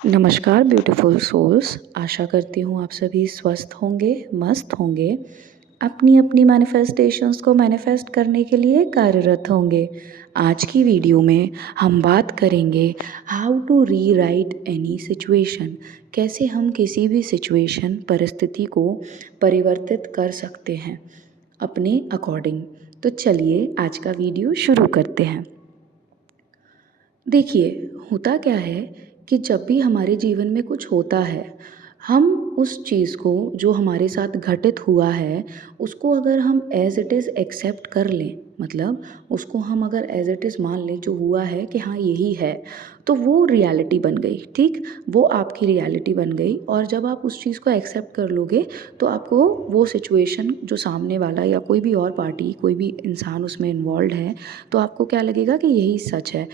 नमस्कार beautiful souls. आशा करती हूँ आप सभी स्वस्थ होंगे, मस्त होंगे, अपनी अपनी मैनिफेस्टेशंस को मैनिफेस्ट करने के लिए कार्यरत होंगे। आज की वीडियो में हम बात करेंगे how to rewrite any situation. कैसे हम किसी भी सिचुएशन परिस्थिति को परिवर्तित कर सकते हैं अपने अकॉर्डिंग। तो चलिए आज का वीडियो शुरू करते हैं। देखिए, होता क्या है कि जब भी हमारे जीवन में कुछ होता है, हम उस चीज़ को जो हमारे साथ घटित हुआ है, उसको अगर हम एज़ इट इज़ एक्सेप्ट कर लें, मतलब उसको हम अगर एज़ इट इज़ मान लें जो हुआ है कि हाँ यही है, तो वो रियलिटी बन गई। ठीक, वो आपकी रियलिटी बन गई। और जब आप उस चीज़ को एक्सेप्ट कर लोगे तो आपको वो सिचुएशन जो सामने वाला या कोई भी और पार्टी, कोई भी इंसान उसमें इन्वॉल्व है, तो आपको क्या लगेगा कि यही सच है।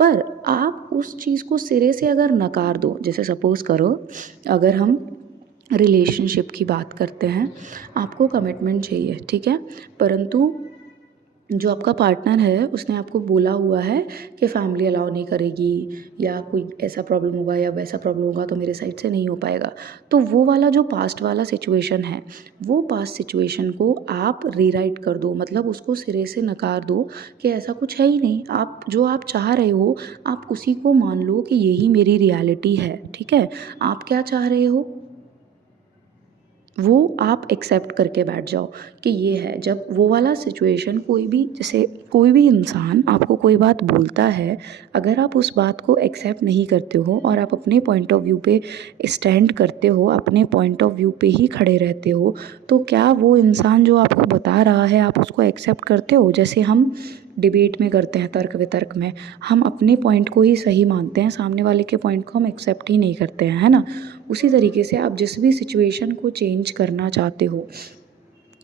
पर आप उस चीज़ को सिरे से अगर नकार दो, जैसे सपोज़ करो अगर हम रिलेशनशिप की बात करते हैं, आपको कमिटमेंट चाहिए, ठीक है, परंतु जो आपका पार्टनर है उसने आपको बोला हुआ है कि फैमिली अलाउ नहीं करेगी, या कोई ऐसा प्रॉब्लम होगा या वैसा प्रॉब्लम होगा तो मेरे साइड से नहीं हो पाएगा। तो वो वाला जो पास्ट वाला सिचुएशन है, वो पास्ट सिचुएशन को आप रीराइट कर दो, मतलब उसको सिरे से नकार दो कि ऐसा कुछ है ही नहीं। आप जो आप चाह रहे हो आप उसी को मान लो कि यही मेरी रियलिटी है। ठीक है, आप क्या चाह रहे हो वो आप एक्सेप्ट करके बैठ जाओ कि ये है। जब वो वाला सिचुएशन, कोई भी, जैसे कोई भी इंसान आपको कोई बात बोलता है, अगर आप उस बात को एक्सेप्ट नहीं करते हो और आप अपने पॉइंट ऑफ व्यू पे स्टैंड करते हो, अपने पॉइंट ऑफ व्यू पे ही खड़े रहते हो, तो क्या वो इंसान जो आपको बता रहा है आप उसको एक्सेप्ट करते हो? जैसे हम डिबेट में करते हैं, तर्क वितर्क में हम अपने पॉइंट को ही सही मानते हैं, सामने वाले के पॉइंट को हम एक्सेप्ट ही नहीं करते हैं, है ना। उसी तरीके से आप जिस भी सिचुएशन को चेंज करना चाहते हो,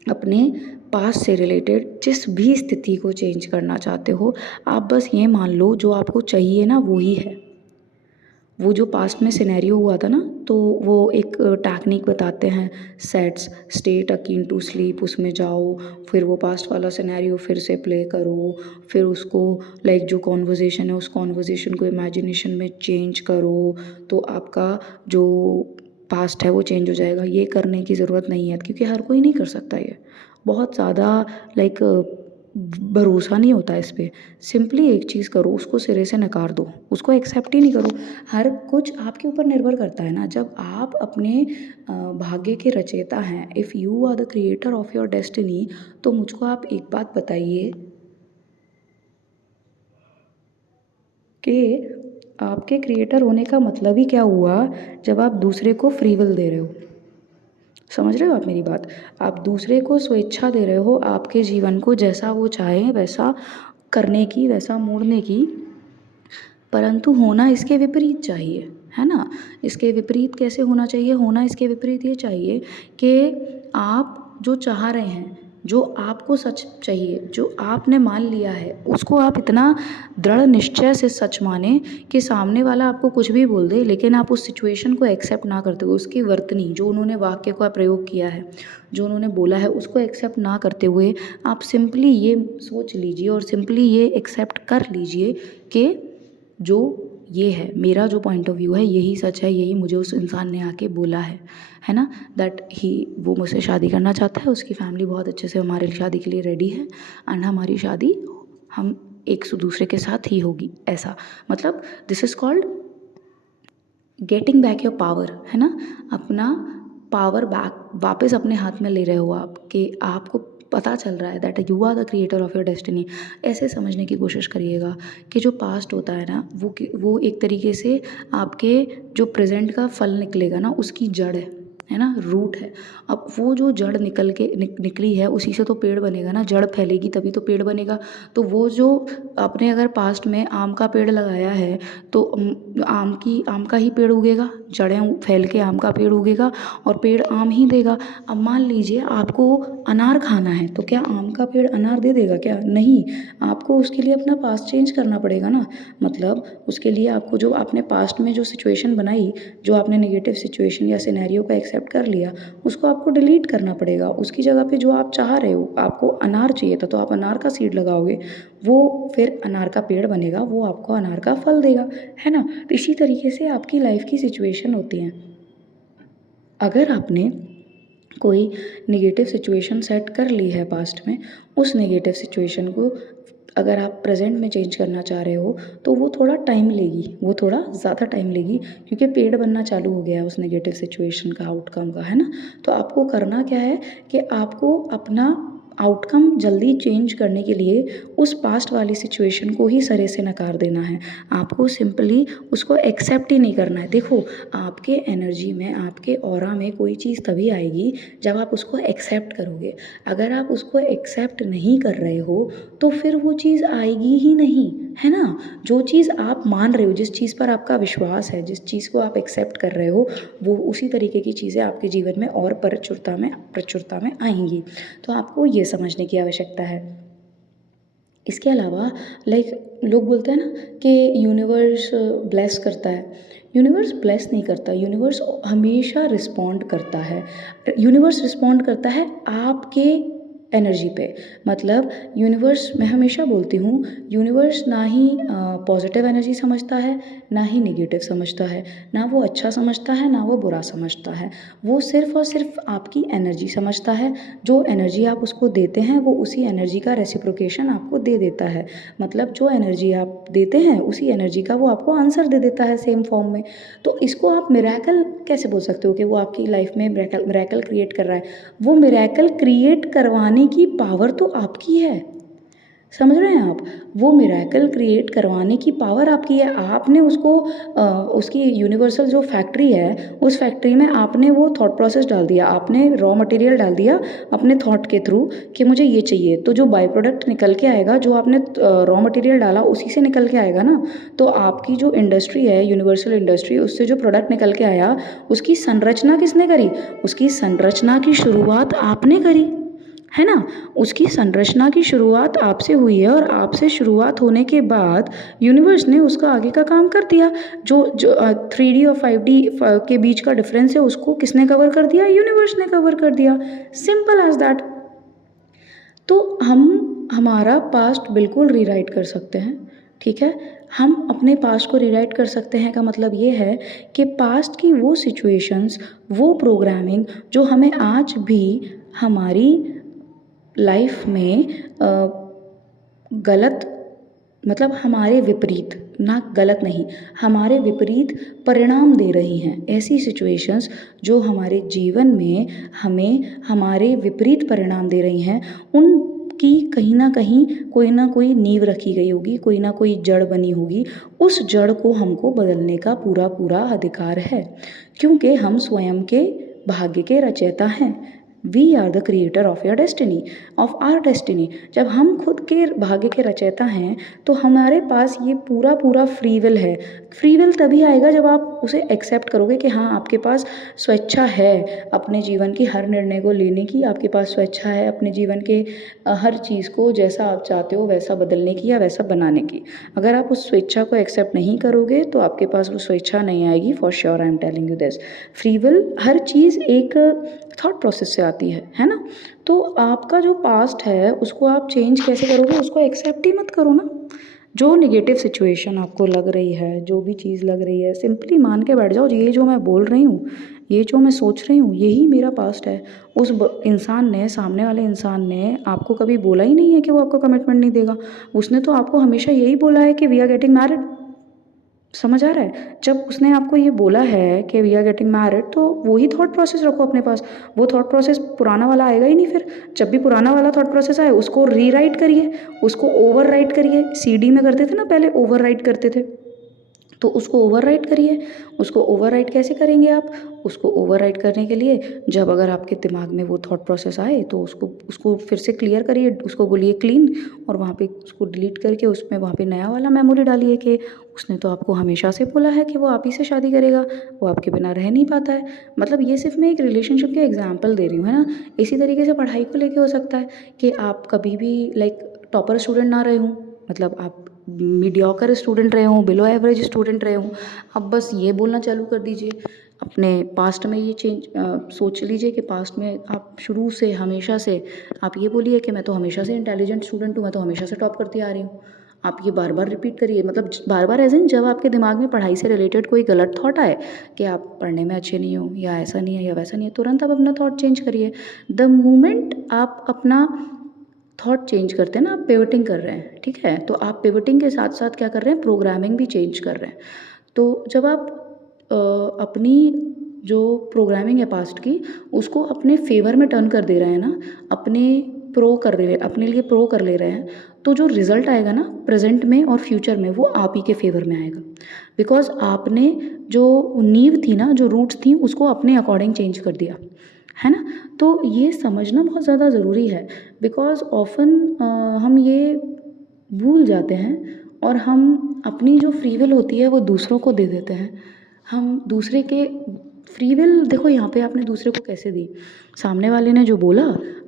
अपने पास से रिलेटेड जिस भी स्थिति को चेंज करना चाहते हो, आप बस ये मान लो जो आपको चाहिए ना वो ही है। वो जो पास्ट में सिनेरियो हुआ था ना, तो वो एक टेक्निक बताते हैं, SATS state akin to sleep, उसमें जाओ, फिर वो पास्ट वाला सिनेरियो फिर से प्ले करो, फिर उसको लाइक जो कॉन्वर्जेसन है उस कॉन्वर्जेसन को इमेजिनेशन में चेंज करो, तो आपका जो पास्ट है वो चेंज हो जाएगा। ये करने की ज़रूरत नहीं है क्योंकि हर कोई नहीं कर सकता ये, बहुत ज़्यादा लाइक भरोसा नहीं होता इस पे। सिंपली एक चीज़ करो, उसको सिरे से नकार दो, उसको एक्सेप्ट ही नहीं करो। हर कुछ आपके ऊपर निर्भर करता है ना। जब आप अपने भाग्य के रचयिता हैं, if you are the creator of your destiny, तो मुझको आप एक बात बताइए कि आपके क्रिएटर होने का मतलब ही क्या हुआ जब आप दूसरे को फ्री विल दे रहे हो। समझ रहे हो आप मेरी बात? आप दूसरे को स्वेच्छा दे रहे हो आपके जीवन को जैसा वो चाहे वैसा करने की, वैसा मोड़ने की, परंतु होना इसके विपरीत चाहिए, है ना। इसके विपरीत कैसे होना चाहिए? होना इसके विपरीत ये चाहिए कि आप जो चाह रहे हैं, जो आपको सच चाहिए, जो आपने मान लिया है, उसको आप इतना दृढ़ निश्चय से सच माने कि सामने वाला आपको कुछ भी बोल दे लेकिन आप उस सिचुएशन को एक्सेप्ट ना करते हुए, उसकी वर्तनी जो उन्होंने वाक्य का प्रयोग किया है, जो उन्होंने बोला है, उसको एक्सेप्ट ना करते हुए आप सिंपली ये सोच लीजिए और सिंपली ये एक्सेप्ट कर लीजिए कि जो ये है, मेरा जो पॉइंट ऑफ व्यू है यही सच है, यही मुझे उस इंसान ने आके बोला है ना। दैट ही, वो मुझसे शादी करना चाहता है, उसकी फैमिली बहुत अच्छे से हमारे शादी के लिए रेडी है, एंड हमारी शादी हम एक दूसरे के साथ ही होगी, ऐसा। मतलब this is called getting back your power, है ना। अपना पावर बैक वापस अपने हाथ में ले रहे हो आप, कि आपको पता चल रहा है that you are the creator of your destiny. ऐसे समझने की कोशिश करिएगा कि जो पास्ट होता है ना, वो एक तरीके से आपके जो प्रेजेंट का फल निकलेगा ना, उसकी जड़ है ना, रूट है। अब वो जो जड़ निकली है उसी से तो पेड़ बनेगा ना, जड़ फैलेगी तभी तो पेड़ बनेगा। तो वो जो आपने अगर पास्ट में आम का पेड़ लगाया है, तो आम का ही पेड़ उगेगा, जड़ें फैल के आम का पेड़ उगेगा और पेड़ आम ही देगा। अब मान लीजिए आपको अनार खाना है, तो क्या आम का पेड़ अनार दे देगा? क्या नहीं। आपको उसके लिए अपना पास्ट चेंज करना पड़ेगा ना। मतलब उसके लिए आपको जो आपने पास्ट में जो सिचुएशन बनाई, जो आपने नेगेटिव सिचुएशन या सिनेरियो को एक्सेप्ट एक्सेप्ट कर लिया, उसको आपको डिलीट करना पड़ेगा। उसकी जगह पे जो आप चाह रहे हो, आपको अनार चाहिए था तो आप अनार का सीड लगाओगे, वो फिर अनार का पेड़ बनेगा, वो आपको अनार का फल देगा, है ना। तो इसी तरीके से आपकी लाइफ की सिचुएशन होती हैं। अगर आपने कोई नेगेटिव सिचुएशन सेट कर ली है पास्ट में, उस नेगेटिव सिचुएशन को अगर आप प्रेजेंट में चेंज करना चाह रहे हो तो वो थोड़ा टाइम लेगी, वो थोड़ा ज़्यादा टाइम लेगी, क्योंकि पेड़ बनना चालू हो गया है उस नेगेटिव सिचुएशन का, आउटकम का, है ना। तो आपको करना क्या है कि आपको अपना आउटकम जल्दी चेंज करने के लिए उस पास्ट वाली सिचुएशन को ही सिरे से नकार देना है। आपको सिंपली उसको एक्सेप्ट ही नहीं करना है। देखो, आपके एनर्जी में, आपके ऑरा में कोई चीज़ तभी आएगी जब आप उसको एक्सेप्ट करोगे। अगर आप उसको एक्सेप्ट नहीं कर रहे हो तो फिर वो चीज़ आएगी ही नहीं, है ना। जो चीज़ आप मान रहे हो, जिस चीज़ पर आपका विश्वास है, जिस चीज़ को आप एक्सेप्ट कर रहे हो, वो उसी तरीके की चीज़ें आपके जीवन में और प्रचुरता में आएंगी। तो आपको ये समझने की आवश्यकता है। इसके अलावा लाइक लोग बोलते हैं ना कि यूनिवर्स ब्लेस करता है। यूनिवर्स ब्लेस नहीं करता, यूनिवर्स हमेशा रिस्पॉन्ड करता है। यूनिवर्स रिस्पॉन्ड करता है आपके एनर्जी पे। मतलब यूनिवर्स, मैं हमेशा बोलती हूँ, यूनिवर्स ना ही पॉजिटिव एनर्जी समझता है, ना ही नेगेटिव समझता है, ना वो अच्छा समझता है, ना वो बुरा समझता है। वो सिर्फ और सिर्फ आपकी एनर्जी समझता है। जो एनर्जी आप उसको देते हैं वो उसी एनर्जी का रेसिप्रोकेशन आपको दे देता है। मतलब जो एनर्जी आप देते हैं उसी एनर्जी का वो आपको आंसर दे देता है सेम फॉर्म में। तो इसको आप मिरेकल कैसे बोल सकते हो कि वो आपकी लाइफ में मिरेकल क्रिएट कर रहा है। वो मिरेकल क्रिएट करवाने की पावर तो आपकी है, समझ रहे हैं आप। वो मिरेकल क्रिएट करवाने की पावर आपकी है। आपने उसको उसकी यूनिवर्सल जो फैक्ट्री है, उस फैक्ट्री में आपने वो थॉट प्रोसेस डाल दिया, आपने रॉ मटेरियल डाल दिया अपने थॉट के थ्रू कि मुझे ये चाहिए, तो जो बाई प्रोडक्ट निकल के आएगा, जो आपने रॉ मटेरियल डाला उसी से निकल के आएगा ना। तो आपकी जो इंडस्ट्री है, यूनिवर्सल इंडस्ट्री, उससे जो प्रोडक्ट निकल के आया, उसकी संरचना किसने करी? उसकी संरचना की शुरुआत आपने करी, है ना। उसकी संरचना की शुरुआत आपसे हुई है, और आपसे शुरुआत होने के बाद यूनिवर्स ने उसका आगे का काम कर दिया। जो 3D और 5D के बीच का डिफरेंस है, उसको किसने कवर कर दिया? यूनिवर्स ने कवर कर दिया। Simple as that. तो हम हमारा पास्ट बिल्कुल रीराइट कर सकते हैं, ठीक है। हम अपने पास्ट को रीराइट कर सकते हैं का मतलब ये है कि पास्ट की वो सिचुएशंस, वो प्रोग्रामिंग जो हमें आज भी हमारी लाइफ में गलत, मतलब हमारे विपरीत, ना गलत नहीं, हमारे विपरीत परिणाम दे रही हैं। ऐसी सिचुएशंस जो हमारे जीवन में हमें हमारे विपरीत परिणाम दे रही हैं, उनकी कहीं ना कोई नींव रखी गई होगी, कोई ना कोई जड़ बनी होगी। उस जड़ को हमको बदलने का पूरा अधिकार है, क्योंकि हम स्वयं के भाग्य के रचयिता हैं। We are the creator of your destiny, of our destiny. जब हम खुद के भाग्य के रचयिता हैं तो हमारे पास ये पूरा फ्री विल है। फ्री विल तभी आएगा जब आप उसे एक्सेप्ट करोगे कि हाँ, आपके पास स्वेच्छा है अपने जीवन की हर निर्णय को लेने की, आपके पास स्वेच्छा है अपने जीवन के हर चीज़ को जैसा आप चाहते हो वैसा बदलने की या वैसा बनाने की। अगर आप उस स्वेच्छा को एक्सेप्ट नहीं करोगे तो आपके पास वो स्वेच्छा नहीं आएगी, for sure I am telling you this. Free will, हर चीज़ एक थॉट प्रोसेस से आती है ना। तो आपका जो पास्ट है उसको आप चेंज कैसे करोगे? उसको एक्सेप्ट ही मत करो ना। जो नेगेटिव सिचुएशन आपको लग रही है, जो भी चीज़ लग रही है, सिंपली मान के बैठ जाओ, ये जो मैं बोल रही हूँ, ये जो मैं सोच रही हूँ, यही मेरा पास्ट है। उस इंसान ने, सामने वाले इंसान ने आपको कभी बोला ही नहीं है कि वो आपको कमिटमेंट नहीं देगा। उसने तो आपको हमेशा यही बोला है कि वी आर गेटिंग मैरिड। समझ आ रहा है? जब उसने आपको ये बोला है कि वी आर गेटिंग मैरिड, तो वही थॉट प्रोसेस रखो अपने पास। वो थॉट प्रोसेस पुराना वाला आएगा ही नहीं फिर। जब भी पुराना वाला थॉट प्रोसेस आए उसको रीराइट करिए, उसको ओवर राइट करिए। सीडी में करते थे ना पहले, ओवर राइट करते थे, तो उसको ओवरराइट करिए। उसको ओवरराइट कैसे करेंगे आप? उसको ओवरराइट करने के लिए जब अगर आपके दिमाग में वो थॉट प्रोसेस आए तो उसको फिर से क्लियर करिए, उसको बोलिए क्लीन, और वहाँ पे उसको डिलीट करके उसमें वहाँ पे नया वाला मेमोरी डालिए कि उसने तो आपको हमेशा से बोला है कि वो आप ही से शादी करेगा, वो आपके बिना रह नहीं पाता है। मतलब ये सिर्फ मैं एक रिलेशनशिप के एग्जाम्पल दे रही हूँ, है ना। इसी तरीके से पढ़ाई को लेके हो सकता है कि आप कभी भी लाइक टॉपर स्टूडेंट ना रहे हों, मतलब आप मीडियोकर स्टूडेंट रहे हों, बिलो एवरेज स्टूडेंट रहे हों। अब बस ये बोलना चालू कर दीजिए अपने पास्ट में ये चेंज सोच लीजिए कि पास्ट में आप शुरू से हमेशा से आप ये बोलिए कि मैं तो हमेशा से इंटेलिजेंट स्टूडेंट हूँ, मैं तो हमेशा से टॉप करती आ रही हूँ। आप ये बार बार रिपीट करिए, मतलब बार बार एज इन जब आपके दिमाग में पढ़ाई से रिलेटेड कोई गलत थॉट आए कि आप पढ़ने में अच्छे नहीं हो या ऐसा नहीं है या वैसा नहीं है, तुरंत आप अपना थॉट चेंज करिए। द मोमेंट आप अपना थॉट चेंज करते हैं ना, आप पिवटिंग कर रहे हैं, ठीक है। तो आप पिवटिंग के साथ साथ क्या कर रहे हैं, प्रोग्रामिंग भी चेंज कर रहे हैं। तो जब आप अपनी जो प्रोग्रामिंग है पास्ट की, उसको अपने फेवर में टर्न कर दे रहे हैं ना, अपने अपने लिए प्रो कर ले रहे हैं, तो जो रिजल्ट आएगा ना प्रेजेंट में और फ्यूचर में, वो आप ही के फेवर में आएगा। बिकॉज आपने जो नींव थी ना, जो रूट्स थी, उसको अपने अकॉर्डिंग चेंज कर दिया, है ना। तो ये समझना बहुत ज़्यादा ज़रूरी है। बिकॉज ऑफन हम ये भूल जाते हैं और हम अपनी जो फ्री विल होती है वो दूसरों को दे देते हैं। हम दूसरे के फ्री विल, देखो यहाँ पे आपने दूसरे को कैसे दी, सामने वाले ने जो बोला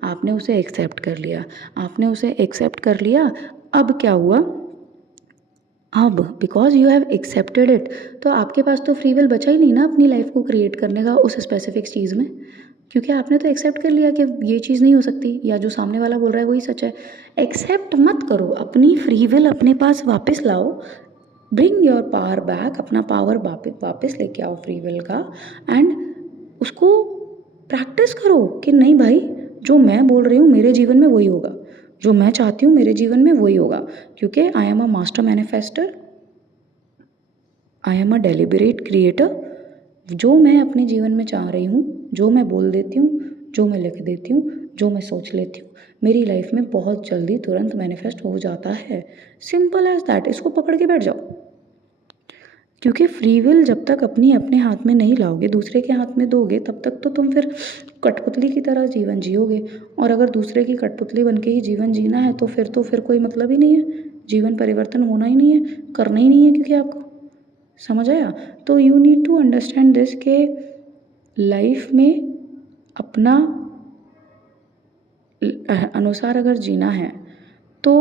आपने उसे एक्सेप्ट कर लिया, आपने उसे एक्सेप्ट कर लिया। अब क्या हुआ, अब because you have accepted it, तो आपके पास तो फ्री विल बचा ही नहीं ना अपनी लाइफ को क्रिएट करने का उस स्पेसिफिक चीज़ में, क्योंकि आपने तो एक्सेप्ट कर लिया कि ये चीज़ नहीं हो सकती, या जो सामने वाला बोल रहा है वही सच है। एक्सेप्ट मत करो, अपनी फ्री विल अपने पास वापस लाओ, ब्रिंग योर पावर बैक, अपना पावर वापस लेके आओ फ्री विल का, एंड उसको प्रैक्टिस करो कि नहीं भाई, जो मैं बोल रही हूँ मेरे जीवन में वही होगा, जो मैं चाहती हूँ मेरे जीवन में वही होगा, क्योंकि I am a master manifester, I am a deliberate creator. जो मैं अपने जीवन में चाह रही हूँ, जो मैं बोल देती हूँ, जो मैं लिख देती हूँ, जो मैं सोच लेती हूँ, मेरी लाइफ में बहुत जल्दी तुरंत मैनिफेस्ट हो जाता है। सिंपल एज दैट, इसको पकड़ के बैठ जाओ। क्योंकि फ्री विल जब तक अपनी अपने हाथ में नहीं लाओगे, दूसरे के हाथ में दोगे, तब तक तो तुम फिर कठपुतली की तरह जीवन जियोगे। और अगर दूसरे की कठपुतली बन के ही जीवन जीना है तो फिर कोई मतलब ही नहीं है, जीवन परिवर्तन होना ही नहीं है, करना ही नहीं है, क्योंकि आपको समझ आया। तो you need to understand this के लाइफ में अपना अनुसार अगर जीना है तो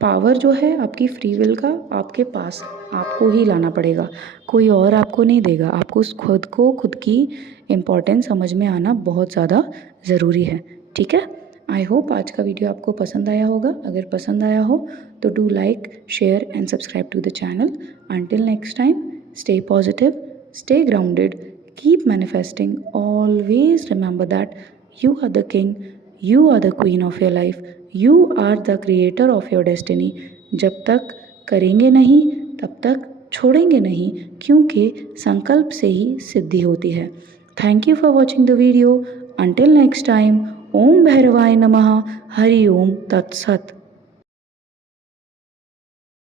पावर जो है आपकी फ्री विल का आपके पास आपको ही लाना पड़ेगा, कोई और आपको नहीं देगा। आपको खुद को, खुद की इम्पोर्टेंस समझ में आना बहुत ज़्यादा ज़रूरी है, ठीक है। आई होप आज का वीडियो आपको पसंद आया होगा। अगर पसंद आया हो तो do like, share and subscribe to the channel. Until next time, stay positive, stay grounded, keep manifesting, always remember that you are the king, you are the queen of your life, you are the creator of your destiny। जब तक करेंगे नहीं तब तक छोड़ेंगे नहीं, क्योंकि संकल्प से ही सिद्धि होती है। Thank you for watching the video. Until next time, ओम भैरवाय नमः, हरि ओम तत्सत।